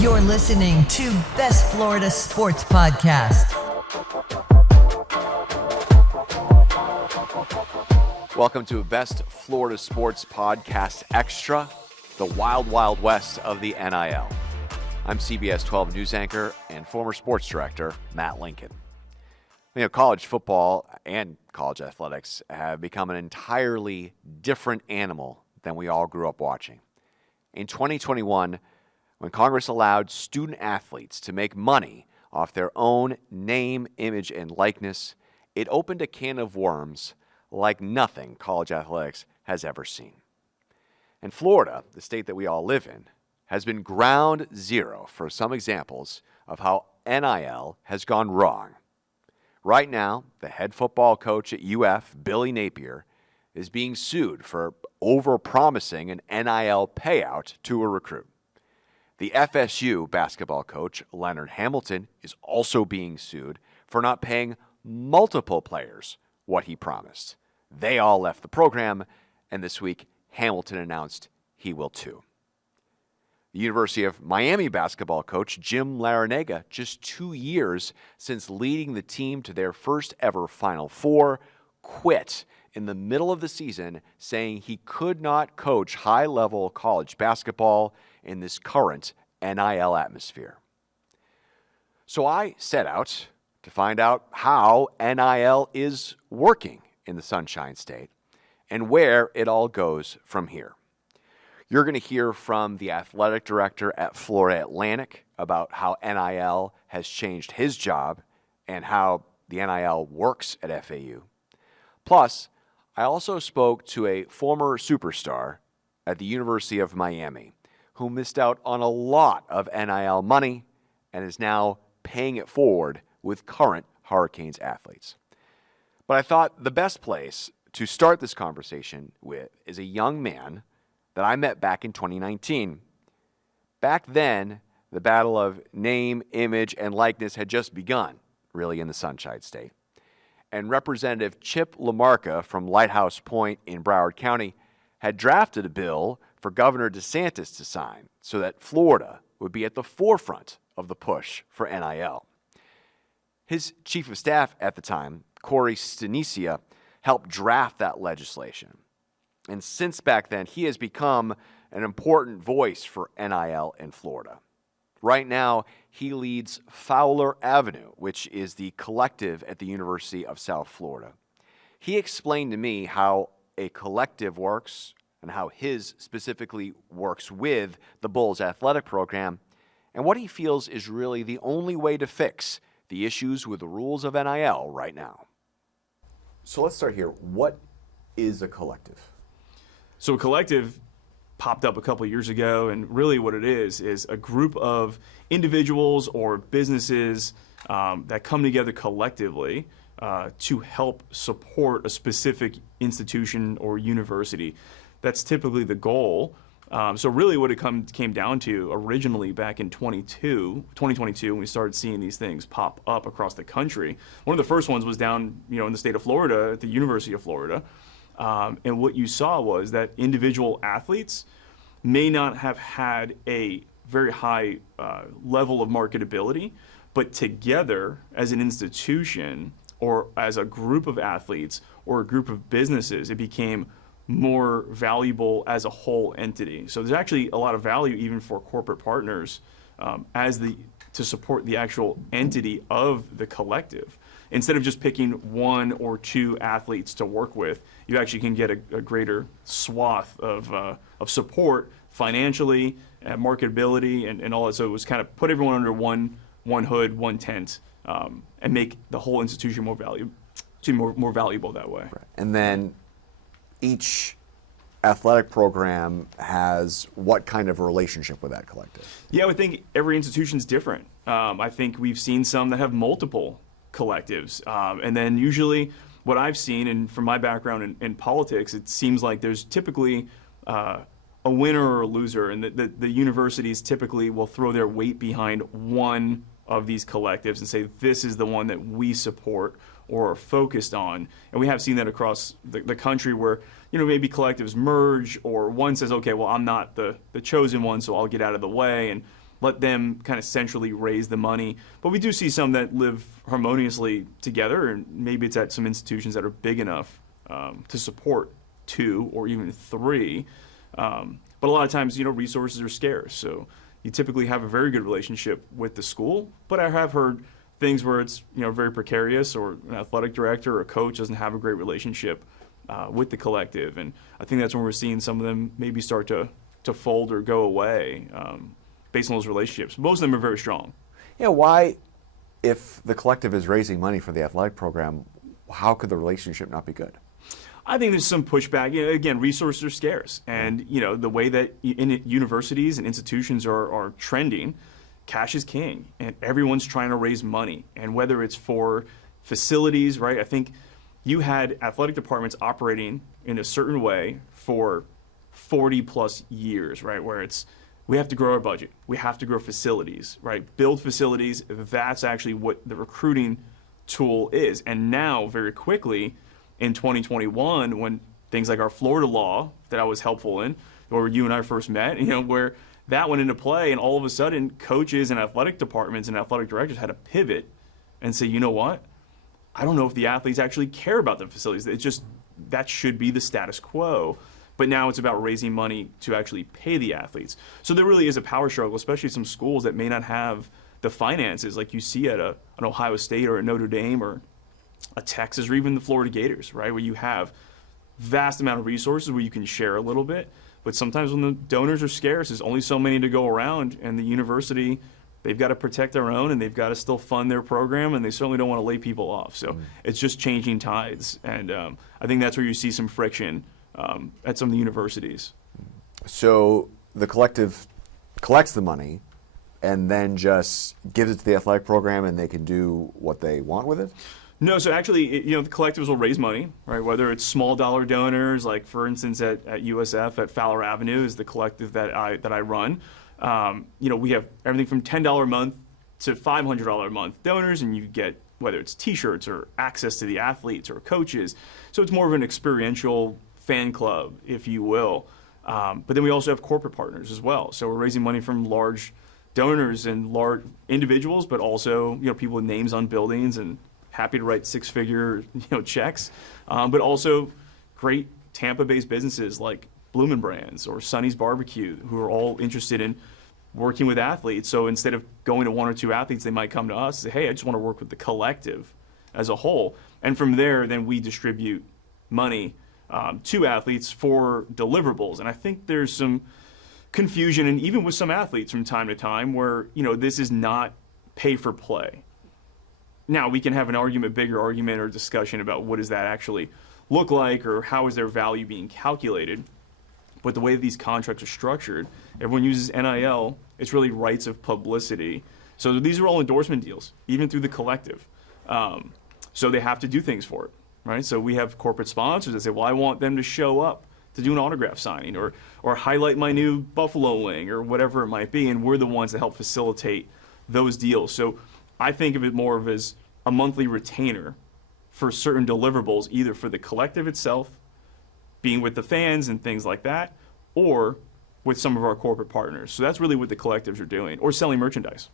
You're listening to Best Florida Sports Podcast. Welcome to Best Florida Sports Podcast Extra, the wild, wild west of the NIL. I'm CBS 12 news anchor and former sports director, Matt Lincoln. You know, college football and college athletics have become an entirely different animal than we all grew up watching. In 2021, when Congress allowed student athletes to make money off their own name, image, and likeness, it opened a can of worms like nothing college athletics has ever seen. And Florida, the state that we all live in, has been ground zero for some examples of how NIL has gone wrong. Right now, the head football coach at UF, Billy Napier, is being sued for overpromising an NIL payout to a recruit. The FSU basketball coach, Leonard Hamilton, is also being sued for not paying multiple players what he promised. They all left the program, and this week, Hamilton announced he will too. The University of Miami basketball coach, Jim Larrañaga, just 2 years since leading the team to their first ever Final Four, quit in the middle of the season, saying he could not coach high-level college basketball in this current NIL atmosphere. So I set out to find out how NIL is working in the Sunshine State and where it all goes from here. You're going to hear from the athletic director at Florida Atlantic about how NIL has changed his job and how the NIL works at FAU. Plus, I also spoke to a former superstar at the University of Miami who missed out on a lot of NIL money and is now paying it forward with current Hurricanes athletes. But I thought the best place to start this conversation with is a young man that I met back in 2019. Back then, the battle of name, image, and likeness had just begun, really, in the Sunshine State. And Representative Chip LaMarca from Lighthouse Point in Broward County had drafted a bill for Governor DeSantis to sign so that Florida would be at the forefront of the push for NIL. His chief of staff at the time, Corey Staniscia, helped draft that legislation. And since back then, he has become an important voice for NIL in Florida. Right now, he leads Fowler Avenue, which is the collective at the University of South Florida. He explained to me how a collective works and how his specifically works with the Bulls athletic program, and what he feels is really the only way to fix the issues with the rules of NIL right now. So let's start here. What is a collective? So a collective popped up a couple of years ago, and really what it is a group of individuals or businesses that come together collectively to help support a specific institution or university. That's typically the goal. So really what it came down to originally back in 2022, when we started seeing these things pop up across the country. One of the first ones was down, in the state of Florida, at the University of Florida. And what you saw was that individual athletes may not have had a very high level of marketability, but together as an institution or as a group of athletes or a group of businesses, it became more valuable as a whole entity. So there's actually a lot of value even for corporate partners to support the actual entity of the collective. Instead of just picking one or two athletes to work with, you actually can get a greater swath of support financially, marketability, and all that. So it was kind of put everyone under one hood, one tent, and make the whole institution more valuable that way. Right. And then each athletic program has what kind of a relationship with that collective? Yeah, I would think every institution's different. I think we've seen some that have multiple collectives. And then usually what I've seen, and from my background in politics, it seems like there's typically a winner or a loser, and the universities typically will throw their weight behind one of these collectives and say, this is the one that we support or are focused on. And we have seen that across the country where, maybe collectives merge, or one says, okay, well, I'm not the chosen one, so I'll get out of the way. And let them kind of centrally raise the money. But we do see some that live harmoniously together, and maybe it's at some institutions that are big enough to support 2 or even 3. But a lot of times, resources are scarce. So you typically have a very good relationship with the school. But I have heard things where it's very precarious, or an athletic director or a coach doesn't have a great relationship with the collective. And I think that's when we're seeing some of them maybe start to fold or go away based on those relationships. Most of them are very strong. Yeah, why, if the collective is raising money for the athletic program, how could the relationship not be good? I think there's some pushback. Again, resources are scarce. And, the way that universities and institutions are trending, cash is king. And everyone's trying to raise money. And whether it's for facilities, right? I think you had athletic departments operating in a certain way for 40 plus years, right? Where we have to grow our budget. We have to grow facilities, right? Build facilities. That's actually what the recruiting tool is. And now, very quickly, in 2021, when things like our Florida law that I was helpful in, where you and I first met, where that went into play, and all of a sudden, coaches and athletic departments and athletic directors had to pivot and say, you know what? I don't know if the athletes actually care about the facilities. That should be the status quo. But now it's about raising money to actually pay the athletes. So there really is a power struggle, especially some schools that may not have the finances like you see at an Ohio State or a Notre Dame or a Texas or even the Florida Gators, right? Where you have vast amount of resources where you can share a little bit. But sometimes when the donors are scarce, there's only so many to go around, and the university, they've got to protect their own, and they've got to still fund their program, and they certainly don't want to lay people off. So it's just changing tides. And I think that's where you see some friction at some of the universities. So the collective collects the money and then just gives it to the athletic program, and they can do what they want with it? No, so actually, the collectives will raise money, right? Whether it's small dollar donors, like for instance at USF at Fowler Avenue is the collective that I run. We have everything from $10 a month to $500 a month donors, and you get whether it's T-shirts or access to the athletes or coaches. So it's more of an experiential fan club, if you will. But then we also have corporate partners as well. So we're raising money from large donors and large individuals, but also people with names on buildings and happy to write 6-figure checks, but also great Tampa-based businesses like Bloomin' Brands or Sonny's Barbecue, who are all interested in working with athletes. So instead of going to 1 or 2 athletes, they might come to us and say, hey, I just want to work with the collective as a whole. And from there, then we distribute money to athletes for deliverables. And I think there's some confusion, and even with some athletes from time to time, where this is not pay for play. Now, we can have an bigger argument or discussion about what does that actually look like, or how is their value being calculated. But the way these contracts are structured, everyone uses NIL, it's really rights of publicity. So these are all endorsement deals, even through the collective. So they have to do things for it, right? So we have corporate sponsors that say, well, I want them to show up to do an autograph signing or highlight my new buffalo wing or whatever it might be, and we're the ones that help facilitate those deals. So I think of it more of as a monthly retainer for certain deliverables, either for the collective itself, being with the fans and things like that, or with some of our corporate partners. So that's really what the collectives are doing, or selling merchandise.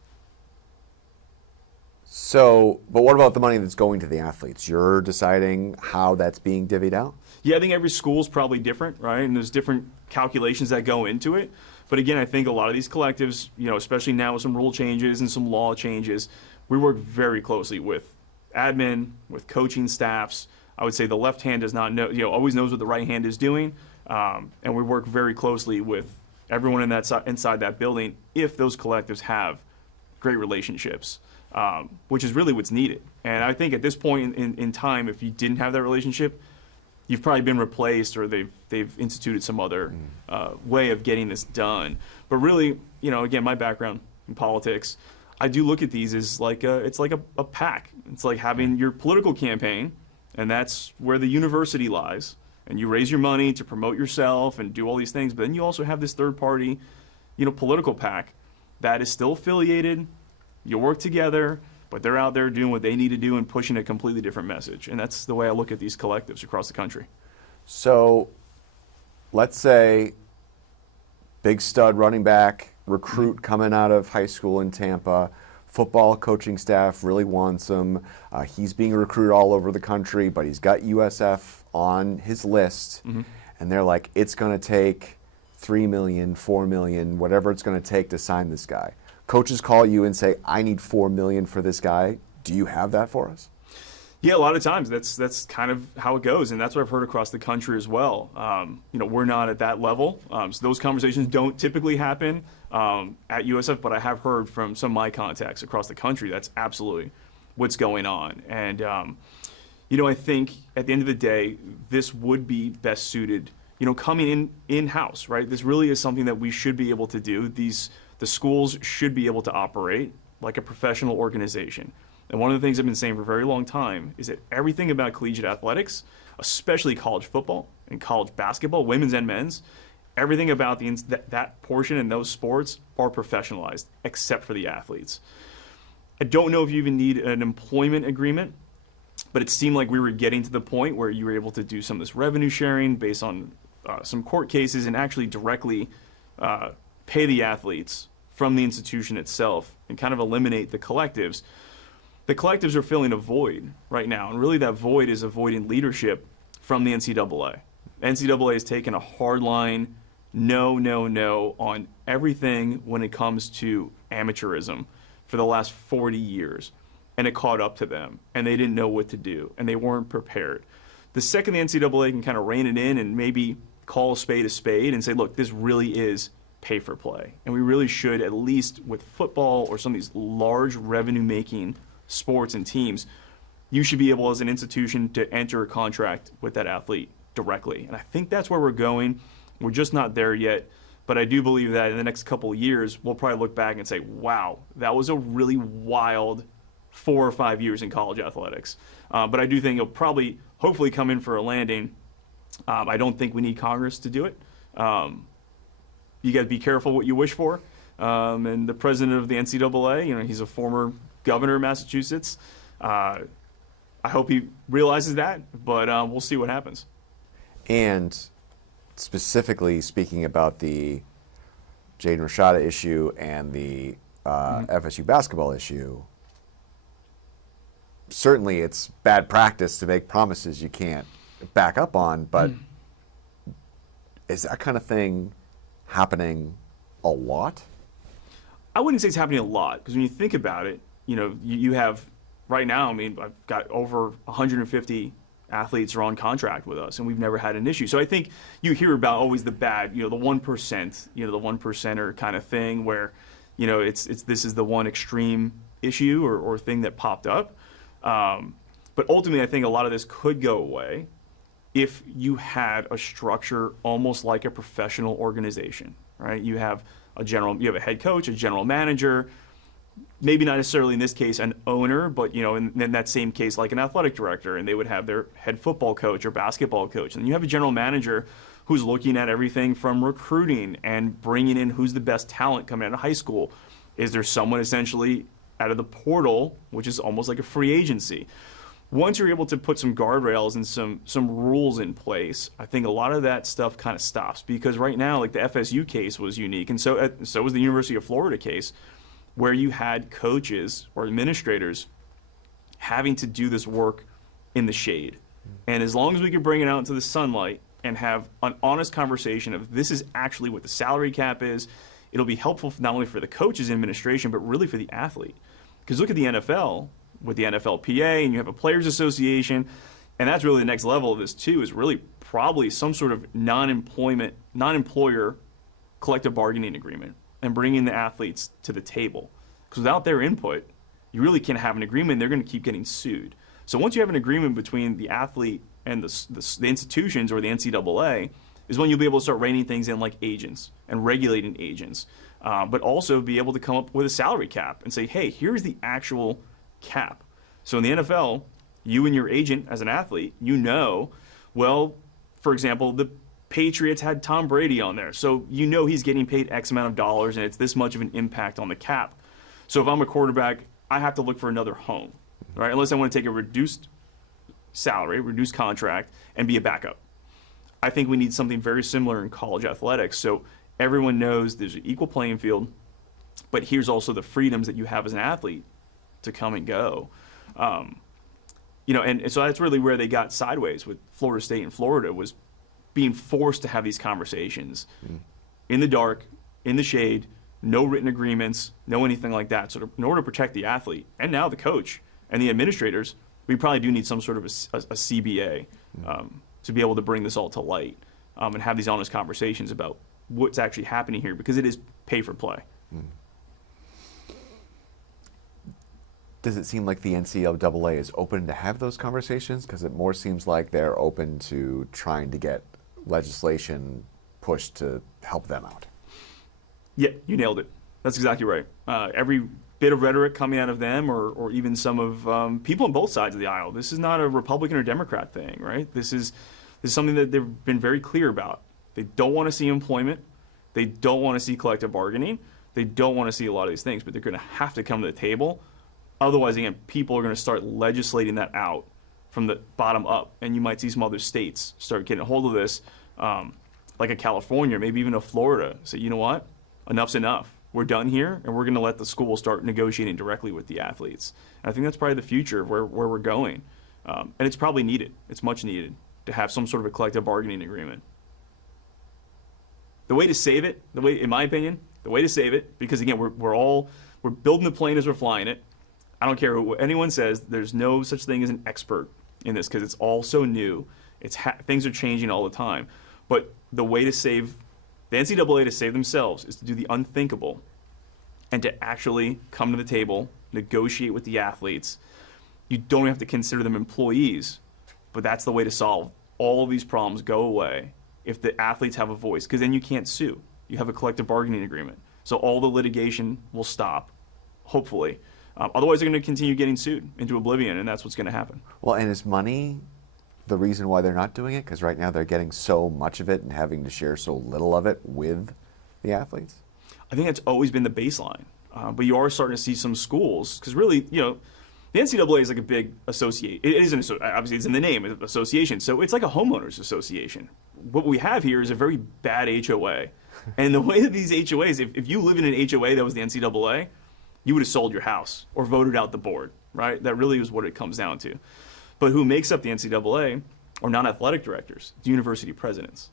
So, but what about the money that's going to the athletes? You're deciding how that's being divvied out? Yeah, I think every school's probably different, right? And there's different calculations that go into it. But again, I think a lot of these collectives, especially now with some rule changes and some law changes, we work very closely with admin, with coaching staffs. I would say the left hand does not know, always knows what the right hand is doing. And we work very closely with everyone inside that building if those collectives have great relationships, which is really what's needed. And I think at this point in time, if you didn't have that relationship, you've probably been replaced, or they've instituted some other way of getting this done. But really, again, my background in politics, I do look at these as it's like a pack. It's like having your political campaign, and that's where the university lies. And you raise your money to promote yourself and do all these things. But then you also have this third party, political pack that is still affiliated. You work together, but they're out there doing what they need to do and pushing a completely different message. And that's the way I look at these collectives across the country. So let's say big stud running back recruit coming out of high school in Tampa. Football coaching staff really wants him. He's being recruited all over the country, but he's got USF on his list. And they're like, it's going to take $3 million, $4 million, whatever it's going to take to sign this guy. Coaches call you and say, I need $4 million for this guy. Do you have that for us? Yeah, a lot of times that's kind of how it goes, and that's what I've heard across the country as well. We're not at that level, so those conversations don't typically happen at USF, but I have heard from some of my contacts across the country that's absolutely what's going on. And, I think at the end of the day, this would be best suited, coming in-house, right? This really is something that we should be able to do. The schools should be able to operate like a professional organization. And one of the things I've been saying for a very long time is that everything about collegiate athletics, especially college football and college basketball, women's and men's, everything about that portion in those sports are professionalized, except for the athletes. I don't know if you even need an employment agreement, but it seemed like we were getting to the point where you were able to do some of this revenue sharing based on some court cases and actually directly pay the athletes from the institution itself and kind of eliminate the collectives. The collectives are filling a void right now, and really that void is a void in leadership from the NCAA. NCAA has taken a hard line, no on everything when it comes to amateurism for the last 40 years, and it caught up to them, and they didn't know what to do, and they weren't prepared. The second the NCAA can kind of rein it in and maybe call a spade and say, look, this really is pay for play, and we really should, at least with football or some of these large revenue-making sports and teams, you should be able as an institution to enter a contract with that athlete directly. And I think that's where we're going. We're just not there yet. But I do believe that in the next couple of years, we'll probably look back and say, wow, that was a really wild 4 or 5 years in college athletics. But I do think it'll probably, hopefully, come in for a landing. I don't think we need Congress to do it. You got to be careful what you wish for. And the president of the NCAA, he's a former governor of Massachusetts. I hope he realizes that, but we'll see what happens. And specifically speaking about the Jaden Rashada issue and the FSU basketball issue, certainly it's bad practice to make promises you can't back up on, but is that kind of thing happening a lot? I wouldn't say it's happening a lot, because when you think about it, you have right now, I've got over 150 athletes are on contract with us, and we've never had an issue. So I think you hear about always the bad, the 1%, the 1%er kind of thing where, this is the one extreme issue or thing that popped up. But ultimately, I think a lot of this could go away if you had a structure almost like a professional organization, right? You have a head coach, a general manager, maybe not necessarily in this case an owner, but in that same case like an athletic director, and they would have their head football coach or basketball coach, and you have a general manager who's looking at everything from recruiting and bringing in who's the best talent coming out of high school. Is there someone essentially out of the portal, which is almost like a free agency? Once you're able to put some guardrails and some rules in place, I think a lot of that stuff kind of stops, because right now, like the FSU case was unique, and so was the University of Florida case, where you had coaches or administrators having to do this work in the shade. And as long as we could bring it out into the sunlight and have an honest conversation of this is actually what the salary cap is, it'll be helpful not only for the coach's administration, but really for the athlete. Because look at the NFL with the NFLPA, and you have a players association, and that's really the next level of this too, is really probably some sort of non-employer collective bargaining agreement, and bringing the athletes to the table. Because without their input, you really can't have an agreement. They're going to keep getting sued. So once you have an agreement between the athlete and the institutions or the NCAA, is when you'll be able to start reining things in like agents and regulating agents, but also be able to come up with a salary cap and say, hey, here's the actual cap. So in the NFL, you and your agent as an athlete, well, for example, the Patriots had Tom Brady on there, so he's getting paid X amount of dollars, and it's this much of an impact on the cap. So if I'm a quarterback, I have to look for another home, right? Unless I want to take a reduced salary, reduced contract, and be a backup. I think we need something very similar in college athletics. So Everyone knows there's an equal playing field, but here's also the freedoms that you have as an athlete to come and go. And so that's really where they got sideways with Florida State and Florida, was being forced to have these conversations in the dark, in the shade, no written agreements, no anything like that. So in order to protect the athlete and now the coach and the administrators, we probably do need some sort of a CBA to be able to bring this all to light and have these honest conversations about what's actually happening here, because it is pay for play. Does it seem like the NCAA is open to have those conversations? Because it more seems like they're open to trying to get legislation pushed to help them out. Yeah, you nailed it. That's exactly right. Every bit of rhetoric coming out of them, or even some of people on both sides of the aisle, this is not a Republican or Democrat thing, right? This is something that they've been very clear about. They don't want to see employment. They don't want to see collective bargaining. They don't want to see a lot of these things, but they're going to have to come to the table. Otherwise, again, people are going to start legislating that out from the bottom up, and you might see some other states start getting a hold of this, like a California, maybe even a Florida. Say, you know what? Enough's enough. We're done here, and we're going to let the school start negotiating directly with the athletes. And I think that's probably the future of where we're going. And it's probably needed. It's much needed to have some sort of a collective bargaining agreement. The way to save it, in my opinion, the way to save it, because again, we're building the plane as we're flying it. I don't care what anyone says. There's no such thing as an expert in this, because it's all so new. Things are changing all the time. But the way to save the NCAA, to save themselves, is to do the unthinkable and to actually come to the table, negotiate with the athletes. You don't have to consider them employees, but that's the way to solve all of these problems. Go away if the athletes have a voice, because then you can't sue. You have a collective bargaining agreement. So all the litigation will stop, hopefully. Otherwise, they're going to continue getting sued into oblivion, and that's what's going to happen. Well, and is money the reason why they're not doing it? Because right now they're getting so much of it and having to share so little of it with the athletes? I think that's always been the baseline. But you are starting to see some schools, because really, the NCAA is like a big association. It is obviously it's in the name, it's an association. So it's like a homeowners association. What we have here is a very bad HOA. And the way that these HOAs, if you live in an HOA that was the NCAA, you would have sold your house or voted out the board, right? That really is what it comes down to. But who makes up the NCAA are non-athletic directors, the university presidents.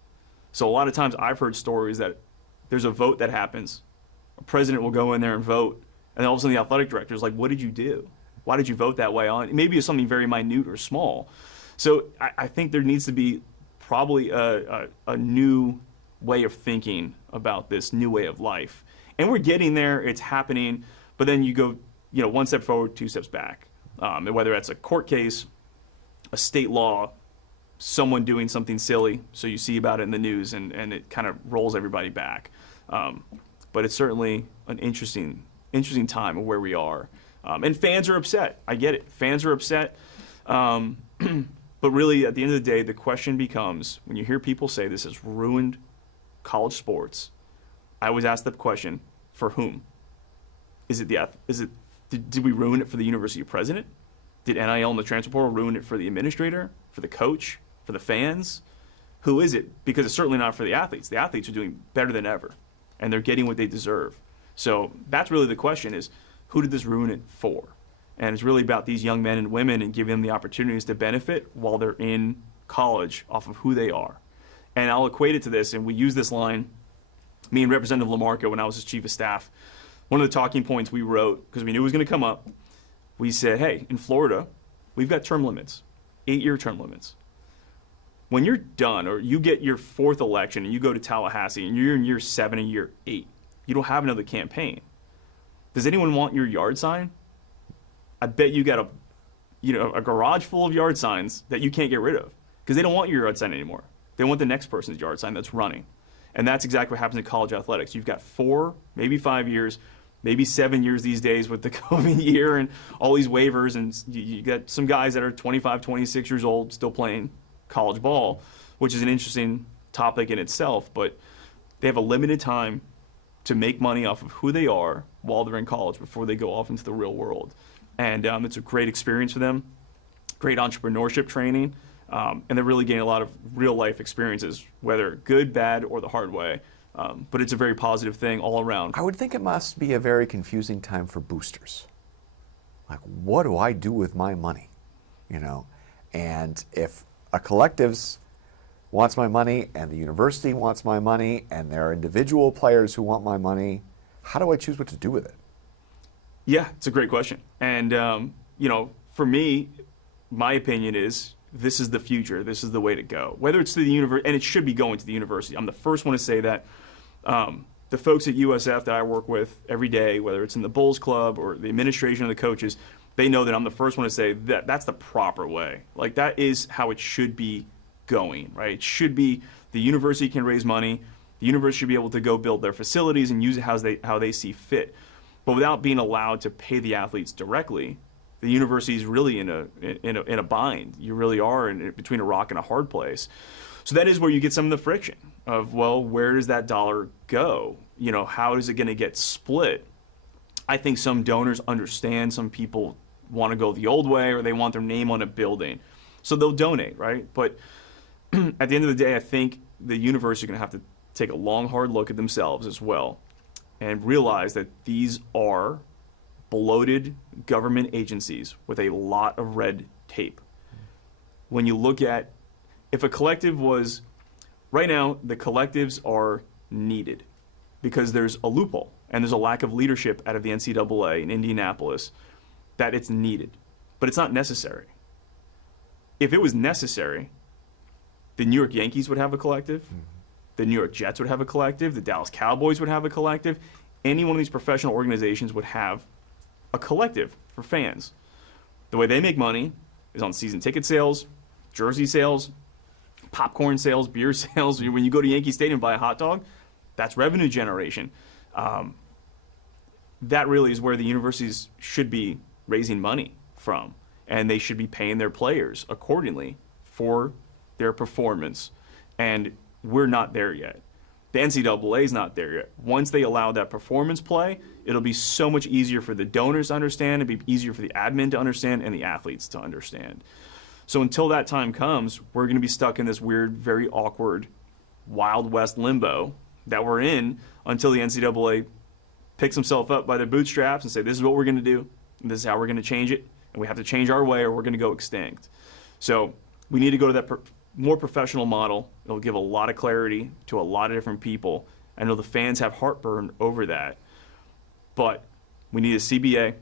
So a lot of times I've heard stories that there's a vote that happens, a president will go in there and vote, and then all of a sudden the athletic director is like, what did you do? Why did you vote that way on? Maybe it's something very minute or small. So I think there needs to be probably a new way of thinking about this new way of life. And we're getting there, it's happening, but then you go, one step forward, two steps back. And whether that's a court case, a state law, someone doing something silly, so you see about it in the news, and it kind of rolls everybody back. But it's certainly an interesting time of where we are. And fans are upset. I get it. Fans are upset. But really, at the end of the day, the question becomes, when you hear people say this has ruined college sports, I always ask the question, for whom? Did we ruin it for the university president? Did NIL and the transfer portal ruin it for the administrator, for the coach, for the fans? Who is it? Because it's certainly not for the athletes. The athletes are doing better than ever, and they're getting what they deserve. So that's really the question, is who did this ruin it for? And it's really about these young men and women and giving them the opportunities to benefit while they're in college off of who they are. And I'll equate it to this, and we use this line, me and Representative LaMarca, when I was his chief of staff. One of the talking points we wrote, because we knew it was going to come up, we said, hey, in Florida, we've got term limits, 8-year term limits. When you're done, or you get your 4th election and you go to Tallahassee and you're in year 7 and year 8, you don't have another campaign. Does anyone want your yard sign? I bet you got a garage full of yard signs that you can't get rid of, because they don't want your yard sign anymore. They want the next person's yard sign that's running. And that's exactly what happens in college athletics. You've got 4, maybe 5 years, maybe 7 years these days with the COVID year and all these waivers, and you got some guys that are 25, 26 years old still playing college ball, which is an interesting topic in itself, but they have a limited time to make money off of who they are while they're in college before they go off into the real world. And it's a great experience for them, great entrepreneurship training, and they're really getting a lot of real life experiences, whether good, bad, or the hard way. But it's a very positive thing all around. I would think it must be a very confusing time for boosters. Like, what do I do with my money? You know, and if a collectives wants my money and the university wants my money and there are individual players who want my money, how do I choose what to do with it? Yeah, it's a great question. And, you know, for me, my opinion is this is the future. This is the way to go. Whether it's to the university, and it should be going to the university. I'm the first one to say that. The folks at USF that I work with every day, whether it's in the Bulls Club or the administration or the coaches, they know that I'm the first one to say that that's the proper way. Like, that is how it should be going, right? It should be the university can raise money. The university should be able to go build their facilities and use it how they see fit. But without being allowed to pay the athletes directly, the university is really in a bind. You really are between a rock and a hard place. So that is where you get some of the friction of, well, where does that dollar go? You know, how is it going to get split? I think some donors understand. Some people want to go the old way, or they want their name on a building. So they'll donate, right? But at the end of the day, I think the university is going to have to take a long, hard look at themselves as well and realize that these are bloated government agencies with a lot of red tape. When you look at, if a collective was, right now, the collectives are needed because there's a loophole and there's a lack of leadership out of the NCAA in Indianapolis that it's needed, but it's not necessary. If it was necessary, the New York Yankees would have a collective, the New York Jets would have a collective, the Dallas Cowboys would have a collective, any one of these professional organizations would have a collective for fans. The way they make money is on season ticket sales, jersey sales, popcorn sales, beer sales. When you go to Yankee Stadium and buy a hot dog, that's revenue generation. That really is where the universities should be raising money from, and they should be paying their players accordingly for their performance. And we're not there yet. The NCAA is not there yet. Once they allow that performance play, it'll be so much easier for the donors to understand, it'll be easier for the admin to understand, and the athletes to understand. So until that time comes, we're going to be stuck in this weird, very awkward, Wild West limbo that we're in until the NCAA picks himself up by their bootstraps and say, this is what we're going to do, and this is how we're going to change it, and we have to change our way or we're going to go extinct. So we need to go to that more professional model. It'll give a lot of clarity to a lot of different people. I know the fans have heartburn over that, but we need a CBA,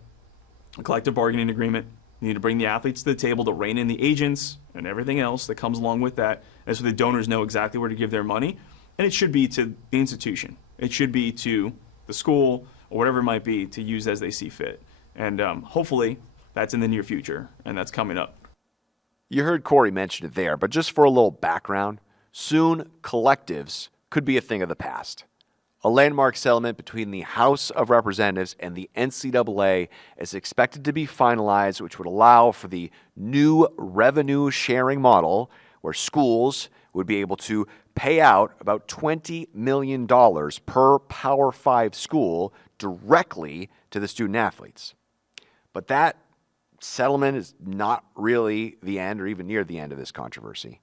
a collective bargaining agreement. We need to bring the athletes to the table to rein in the agents and everything else that comes along with that, and so the donors know exactly where to give their money. And it should be to the institution. It should be to the school or whatever it might be to use as they see fit. And hopefully that's in the near future, and that's coming up. You heard Corey mention it there, but just for a little background, soon collectives could be a thing of the past. A landmark settlement between the House of Representatives and the NCAA is expected to be finalized, which would allow for the new revenue sharing model where schools would be able to pay out about $20 million per Power 5 school directly to the student athletes. But that settlement is not really the end or even near the end of this controversy.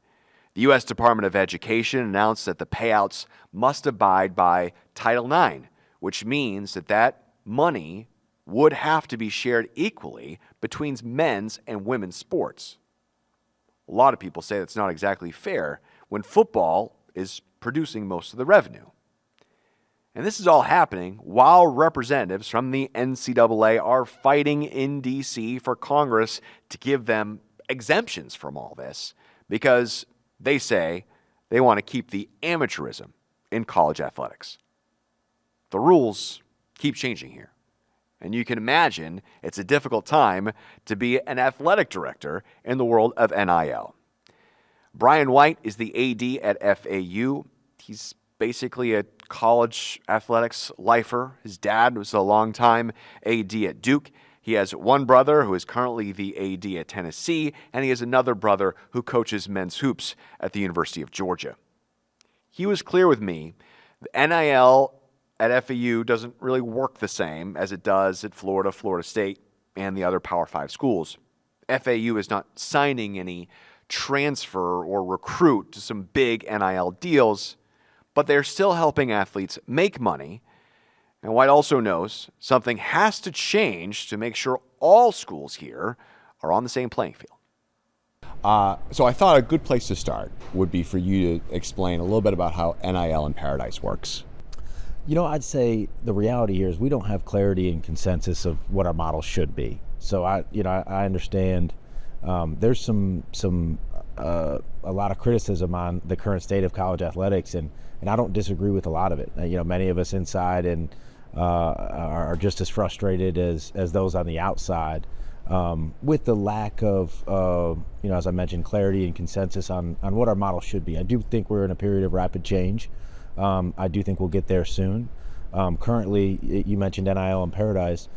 The U.S. Department of Education announced that the payouts must abide by Title IX, which means that that money would have to be shared equally between men's and women's sports. A lot of people say that's not exactly fair when football is producing most of the revenue. And this is all happening while representatives from the NCAA are fighting in D.C. for Congress to give them exemptions from all this because they say they want to keep the amateurism in college athletics. The rules keep changing here. And you can imagine it's a difficult time to be an athletic director in the world of NIL. Brian White is the AD at FAU. He's basically a college athletics lifer. His dad was a longtime AD at Duke. He has one brother who is currently the AD at Tennessee, and he has another brother who coaches men's hoops at the University of Georgia. He was clear with me that NIL at FAU doesn't really work the same as it does at Florida, Florida State, and the other Power 5 schools. FAU is not signing any transfer or recruit to some big NIL deals, but they're still helping athletes make money. And White also knows something has to change to make sure all schools here are on the same playing field. So I thought a good place to start would be for you to explain a little bit about how NIL in Paradise works. I'd say the reality here is we don't have clarity and consensus of what our model should be. So I understand there's a lot of criticism on the current state of college athletics, and I don't disagree with a lot of it. Many of us inside and are just as frustrated as those on the outside with the lack of, as I mentioned, clarity and consensus on what our model should be. I do think we're in a period of rapid change. I do think we'll get there soon. Currently, you mentioned NIL in Paradise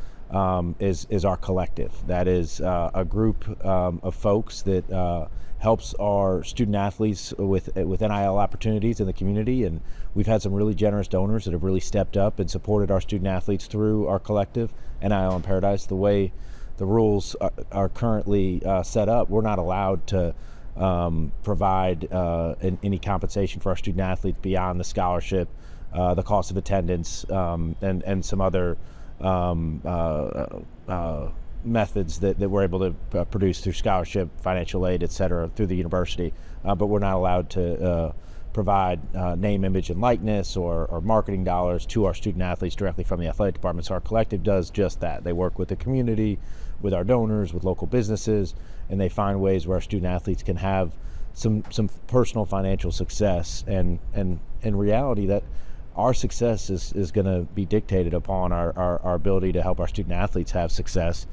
is our collective. That is a group of folks that helps our student athletes with NIL opportunities in the community, and we've had some really generous donors that have really stepped up and supported our student athletes through our collective NIL in Paradise. The way the rules are currently set up, we're not allowed to provide any compensation for our student athletes beyond the scholarship, the cost of attendance, and some other methods that we're able to produce through scholarship, financial aid, et cetera, through the university. But we're not allowed to provide name, image, and likeness or marketing dollars to our student athletes directly from the athletic department. So our collective does just that. They work with the community, with our donors, with local businesses, and they find ways where our student athletes can have some personal financial success. And in reality, that our success is going to be dictated upon our ability to help our student athletes have success,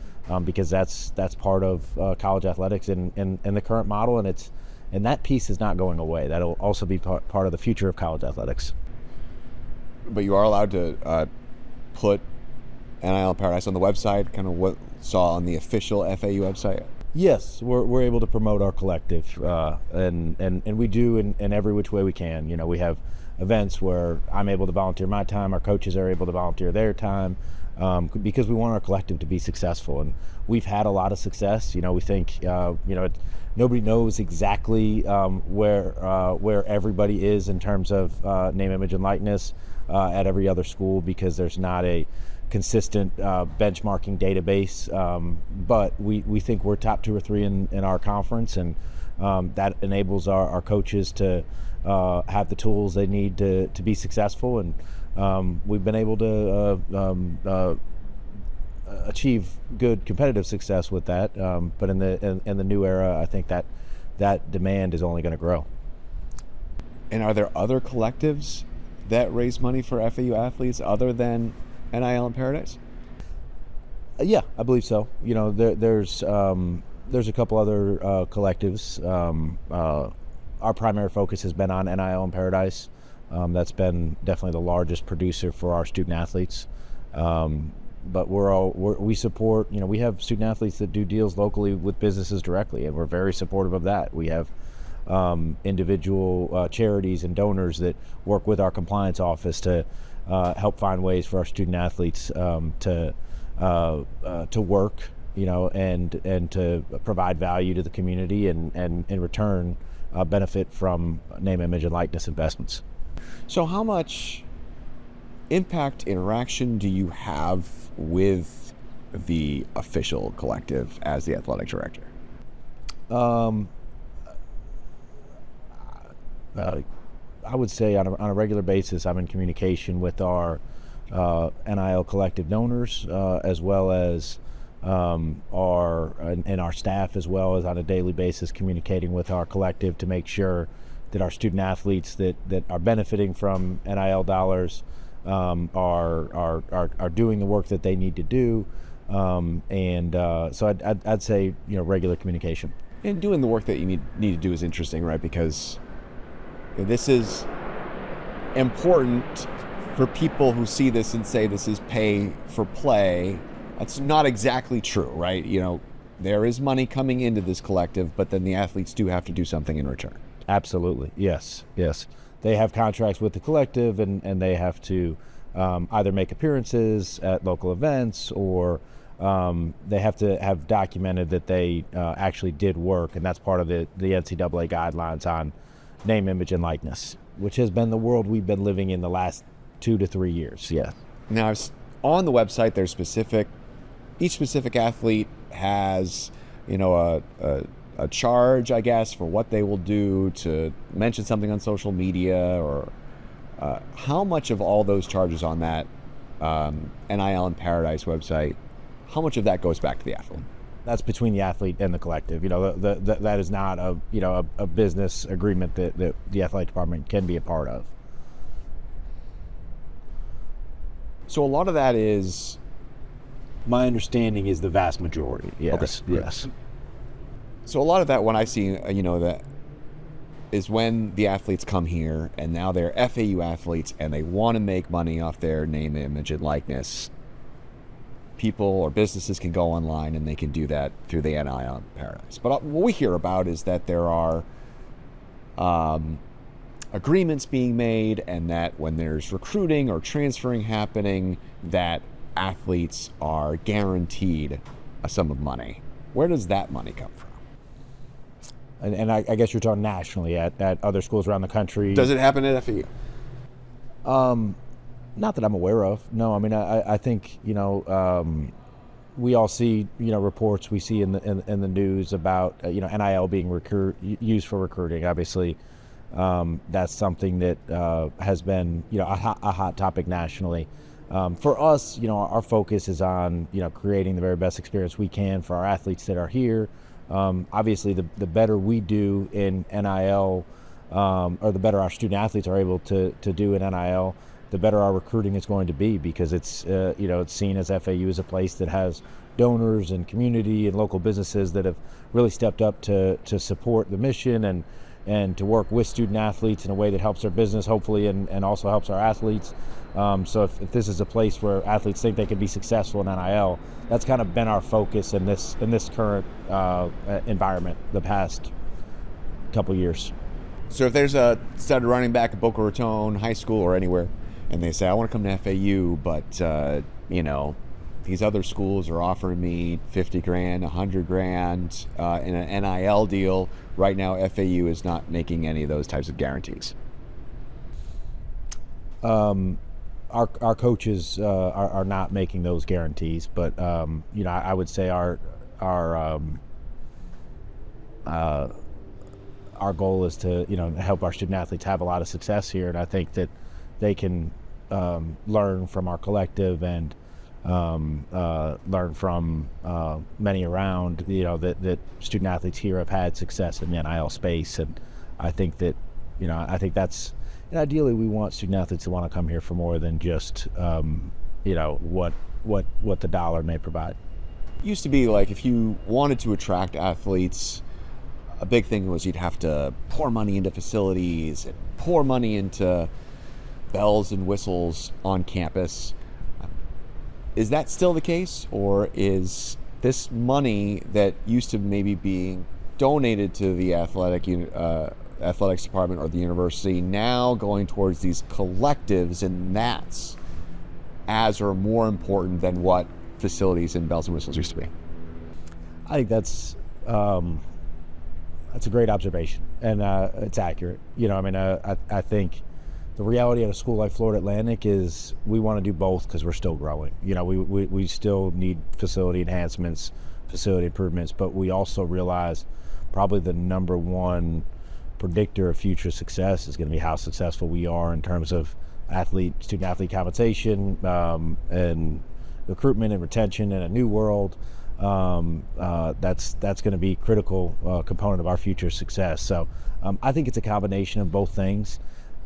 because that's part of college athletics in the current model, and that piece is not going away. That'll also be part of the future of college athletics. But you are allowed to put NIL in Paradise on the website, kind of what saw on the official FAU website? Yes, we're able to promote our collective, and we do in every which way we can. We have events where I'm able to volunteer my time, our coaches are able to volunteer their time, because we want our collective to be successful, and we've had a lot of success. We think nobody knows exactly where everybody is in terms of name, image, and likeness at every other school, because there's not a consistent benchmarking database, but we think we're top 2 or 3 in our conference, and that enables our coaches to have the tools they need to be successful, and we've been able to achieve good competitive success with that. But in the new era, I think that demand is only going to grow. And are there other collectives that raise money for FAU athletes other than NIL in Paradise? Yeah, I believe so. There's a couple other collectives. Our primary focus has been on NIL in Paradise. That's been definitely the largest producer for our student athletes. But we support. We have student athletes that do deals locally with businesses directly, and we're very supportive of that. We have individual charities and donors that work with our compliance office to help find ways for our student athletes to work, and to provide value to the community, and in return benefit from name, image, and likeness investments. So how much impact, interaction do you have with the official collective as the athletic director? I would say on a regular basis, I'm in communication with our NIL collective donors, as well as our staff, as well as on a daily basis communicating with our collective to make sure that our student athletes that are benefiting from NIL dollars are doing the work that they need to do, so I'd say regular communication. And doing the work that you need to do is interesting, right? Because this is important for people who see this and say this is pay for play. That's not exactly true, right? There is money coming into this collective, but then the athletes do have to do something in return. Absolutely, yes. They have contracts with the collective, and they have to either make appearances at local events, or they have to have documented that they actually did work, and that's part of the NCAA guidelines on name, image, and likeness. which has been the world we've been living in the last 2 to 3 years. Yeah. Now, on the website, there's each specific athlete has, a charge, I guess, for what they will do to mention something on social media, or how much of all those charges on that NIL in Paradise website, how much of that goes back to the athlete? That's between the athlete and the collective. That is not a business agreement that the athletic department can be a part of. So a lot of that is... My understanding is the vast majority. Yes. Okay. Yes. So a lot of that, when I see, that is when the athletes come here and now they're FAU athletes and they want to make money off their name, image, and likeness. People or businesses can go online and they can do that through the NIL Paradise. But what we hear about is that there are agreements being made, and that when there's recruiting or transferring happening, that athletes are guaranteed a sum of money. Where does that money come from? And I guess you're talking nationally at other schools around the country. Does it happen at FAU? Not that I'm aware of. No, I mean, I think, we all see, reports we see in the news about, NIL being used for recruiting. Obviously, that's something that has been, a hot topic nationally. For us, our focus is on, creating the very best experience we can for our athletes that are here. Obviously, the better we do in NIL, or the better our student athletes are able to do in NIL, the better our recruiting is going to be, because it's it's seen as FAU as a place that has donors and community and local businesses that have really stepped up to support the mission and to work with student athletes in a way that helps their business, hopefully, and also helps our athletes. So if this is a place where athletes think they can be successful in NIL, that's kind of been our focus in this current environment the past couple years. So if there's a stud running back at Boca Raton High School or anywhere, and they say, I want to come to FAU, but these other schools are offering me $50,000, $100,000 in an NIL deal. Right now, FAU is not making any of those types of guarantees. Our coaches are not making those guarantees, but I would say our goal is to help our student athletes have a lot of success here, and I think that they can learn from our collective and learn from many around that student athletes here have had success in the NIL space, and I think that that's. And ideally, we want student athletes to want to come here for more than just, what the dollar may provide. It used to be like if you wanted to attract athletes, a big thing was you'd have to pour money into facilities and pour money into bells and whistles on campus. Is that still the case, or is this money that used to maybe being donated to the athletics department or the university now going towards these collectives, and that's as or more important than what facilities and bells and whistles used to be? I think that's a great observation, and it's accurate. I think the reality at a school like Florida Atlantic is we want to do both because we're still growing. We still need facility enhancements, facility improvements, but we also realize probably the number one predictor of future success is going to be how successful we are in terms of student athlete compensation, and recruitment and retention in a new world. That's going to be a critical component of our future success. So I think it's a combination of both things.